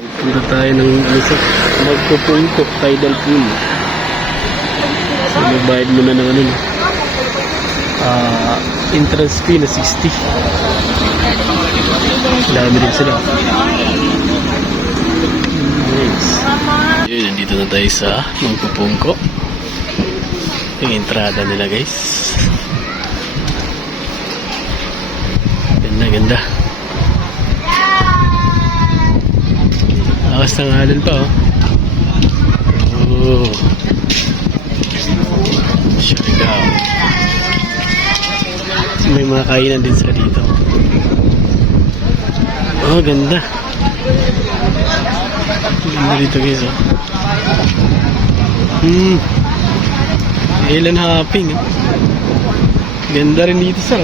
Punta tayo ng magpupungkok tidal pool. So magbayad muna ng ano, entrance fee na 60. Dami rin sila. Nice. Yun, nandito na tayo sa magpupungkok. Yung entrada nila, guys. Ganda, ganda. Lakas ng halon pa, oh. Oh. Siargao. May mga kainan din sila dito. Oh, ganda. Ganda dito, guys, oh. Island hopping, oh. Ganda rin dito, sir.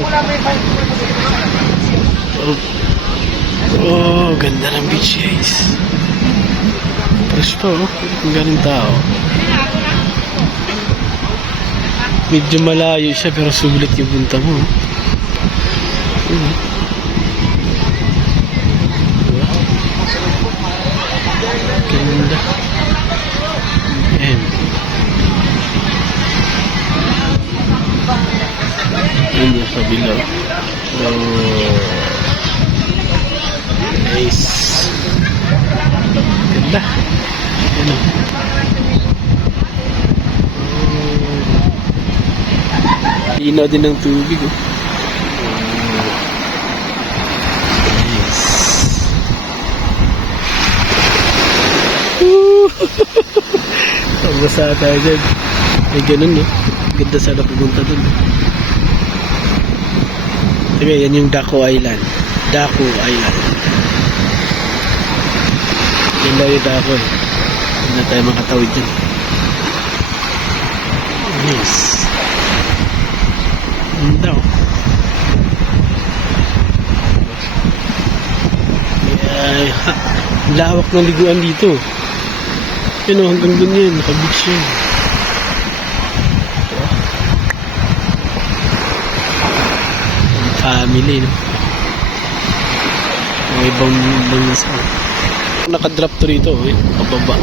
Oh, ganda ng beach, guys. Fresh pa, oh. Ang galing tao. Medyo malayo siya pero sulit yung punta mo. Ganda. Ayan. Ayan yung kabila. Oh. Nice. Ganda. Ayan o. Linaw din ng tubig, oh. Nice. Pabasa tayo dyan. May ganun, no? Ganda sana pumunta dun. Sige, yan yung Daco Island. Daco Island. Yan daw yung Daco, eh. Hindi na tayo makatawid dyan. Nice. Ganda, oh. Lawak ng liguan dito. Yun, oh, hanggang dun yun. Naka-beach yun. Family, no? May ibang nasa. Naka-drop to rito, eh. Pababa.